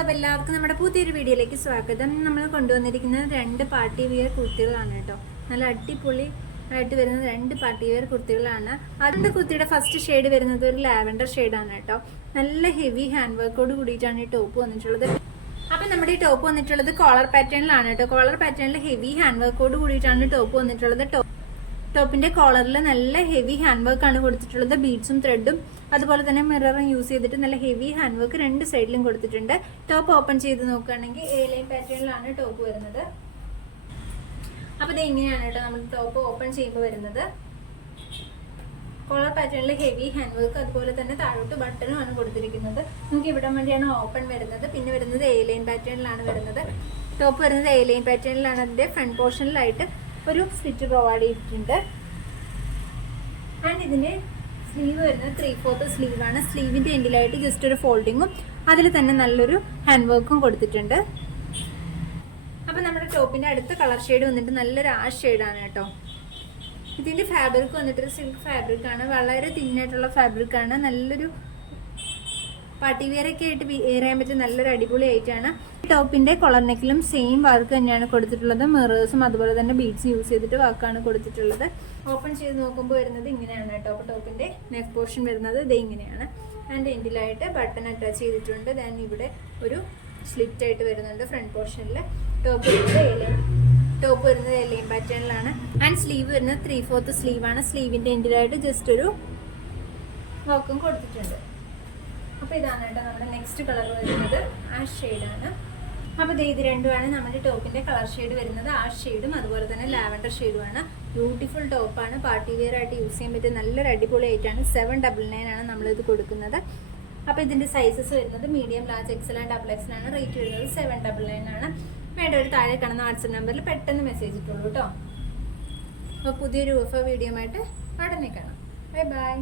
അപ്പോൾ എല്ലാവർക്കും നമ്മുടെ പുതിയൊരു വീഡിയോയിലേക്ക് സ്വാഗതം. നമ്മൾ കൊണ്ടുവന്നിരിക്കുന്നത് രണ്ട് പാർട്ടി വിയർ കുർത്തികളാണ് കേട്ടോ. നല്ല അടിപൊളി ആയിട്ട് വരുന്ന രണ്ട് പാർട്ടി വെയർ കുർത്തികളാണ്. അതിന്റെ കുർത്തിയുടെ ഫസ്റ്റ് ഷെയ്ഡ് വരുന്നത് ഒരു ലാവൻഡർ ഷെയ്ഡാണ് കേട്ടോ. നല്ല ഹെവി ഹാൻഡ് വർക്കോട് കൂടിയിട്ടാണ് ഈ ടോപ്പ് വന്നിട്ടുള്ളത്. അപ്പം നമ്മുടെ ഈ ടോപ്പ് വന്നിട്ടുള്ളത് കോളർ പാറ്റേണിലാണ് കേട്ടോ. കോളർ പാറ്റേണിൽ ഹെവി ഹാൻഡ് വർക്കോട് കൂടിയിട്ടാണ് ടോപ്പ് വന്നിട്ടുള്ളത്. ടോപ്പ് ടോപ്പിന്റെ കോളറിൽ നല്ല ഹെവി ഹാൻഡ് വർക്ക് ആണ് കൊടുത്തിട്ടുള്ളത്. ബീഡ്സും ത്രെഡും അതുപോലെ തന്നെ മിററും യൂസ് ചെയ്തിട്ട് നല്ല ഹെവി ഹാൻഡ് വർക്ക് രണ്ട് സൈഡിലും കൊടുത്തിട്ടുണ്ട്. ടോപ്പ് ഓപ്പൺ ചെയ്ത് നോക്കുകയാണെങ്കിൽ എ ലൈൻ പാറ്റേണിലാണ് ടോപ്പ് വരുന്നത്. അപ്പോൾ ഇത് ഇങ്ങനെയാണ് കേട്ടോ നമ്മൾ ടോപ്പ് ഓപ്പൺ ചെയ്യുമ്പോൾ വരുന്നത്? കോളർ പാറ്റേണിൽ ഹെവി ഹാൻഡ് വർക്ക് അതുപോലെ തന്നെ താഴോട്ട് ബട്ടണും ആണ് കൊടുത്തിരിക്കുന്നത്. നമുക്ക് ഇവിടെ വേണ്ടിയാണ് ഓപ്പൺ വരുന്നത്. പിന്നെ വരുന്നത് എ ലൈൻ പാറ്റേണിലാണ് വരുന്നത്. ടോപ്പ് വരുന്നത് എ ലൈൻ പാറ്റേണിലാണ് അതിന്റെ ഫ്രണ്ട് പോർഷനിലായിട്ട് ഒരു സ്റ്റിച്ച് പ്രൊവൈഡ് ചെയ്തിട്ടുണ്ട്. ആൻഡ് ഇതിന് സ്ലീവ് വരുന്നത് ത്രീ ഫോർത്ത് സ്ലീവാണ് സ്ലീവിന്റെ എൻഡിലായിട്ട് ജസ്റ്റ് ഒരു ഫോൾഡിങ്ങും അതിൽ തന്നെ നല്ലൊരു ഹാൻഡ് വർക്കും കൊടുത്തിട്ടുണ്ട്. അപ്പം നമ്മുടെ ടോപ്പിന്റെ അടുത്ത കളർ ഷെയ്ഡ് വന്നിട്ട് നല്ലൊരു ആ ഷെയ്ഡാണ് കേട്ടോ. ഇതിന്റെ ഫാബ്രിക് വന്നിട്ട് സിൽക്ക് ഫാബ്രിക് ആണ്. വളരെ തിന്നായിട്ടുള്ള ഫാബ്രിക് ആണ്. നല്ലൊരു പാർട്ടി ആയിട്ട് വെയർ പറ്റിയ നല്ലൊരു അടിപൊളി ആയിട്ടാണ് ടോപ്പിന്റെ കൊളർനെക്കിലും സെയിം വർക്ക് തന്നെയാണ് കൊടുത്തിട്ടുള്ളത്. മിറേഴ്സും അതുപോലെ തന്നെ ബീഡ്സ് യൂസ് ചെയ്തിട്ട് വർക്കാണ് കൊടുത്തിട്ടുള്ളത്. ഓപ്പൺ ചെയ്ത് നോക്കുമ്പോൾ വരുന്നത് ഇങ്ങനെയാണ് അപ്പോൾ ടോപ്പിന്റെ നെക്ക് പോർഷൻ വരുന്നത് ഇത് ഇങ്ങനെയാണ്. ആൻഡ് എൻഡിലായിട്ട് ബട്ടൺ അറ്റാച്ച് ചെയ്തിട്ടുണ്ട്. ദാൻ ഇവിടെ ഒരു സ്ലിറ്റ് ആയിട്ട് വരുന്നുണ്ട് ഫ്രണ്ട് പോർഷനിൽ ടോപ്പ് വരുന്നത് ടോപ്പ് വരുന്നത് എല്ലാം പാറ്റേണിലാണ് ആൻഡ് സ്ലീവ് വരുന്നത് ത്രീ ഫോർത്ത് സ്ലീവാണ് സ്ലീവിന്റെ എൻഡിലായിട്ട് ജസ്റ്റ് ഒരു വർക്കും കൊടുത്തിട്ടുണ്ട്. അപ്പോൾ ഇതാണ് കേട്ടോ നമ്മുടെ നെക്സ്റ്റ് കളർ വരുന്നത്. ആഷ് ഷെയ്ഡാണ് അപ്പോൾ ദേ ഇത് രണ്ടുമാണ് നമ്മുടെ ടോപ്പിന്റെ കളർ ഷെയ്ഡ് വരുന്നത്. ആഷ് ഷെയ്ഡും അതുപോലെ തന്നെ ലാവൻഡർ ഷെയ്ഡുമാണ് ബ്യൂട്ടിഫുൾ ടോപ്പാണ് പാർട്ടി വെയർ ആയിട്ട് യൂസ് ചെയ്യാൻ പറ്റിയ നല്ലൊരു അടിപൊളി ആയിട്ടാണ് സെവൻ ഡബിൾ നയൻ ആണ് നമ്മളിത് കൊടുക്കുന്നത്. അപ്പോൾ ഇതിന്റെ സൈസസ് വരുന്നത് medium large XL and double XL ആണ്. റേറ്റ് വരുന്നത് സെവൻ ഡബിൾ നയൻ ആണ്. വേണ്ട ഒരു താഴെ കാണുന്ന വാട്സപ്പ് നമ്പറിൽ പെട്ടെന്ന് മെസ്സേജ് ഇട്ടുള്ളൂ കേട്ടോ. അപ്പോൾ പുതിയൊരു വീഡിയോ ആയിട്ട് ഉടനെ കാണാം. Bye bye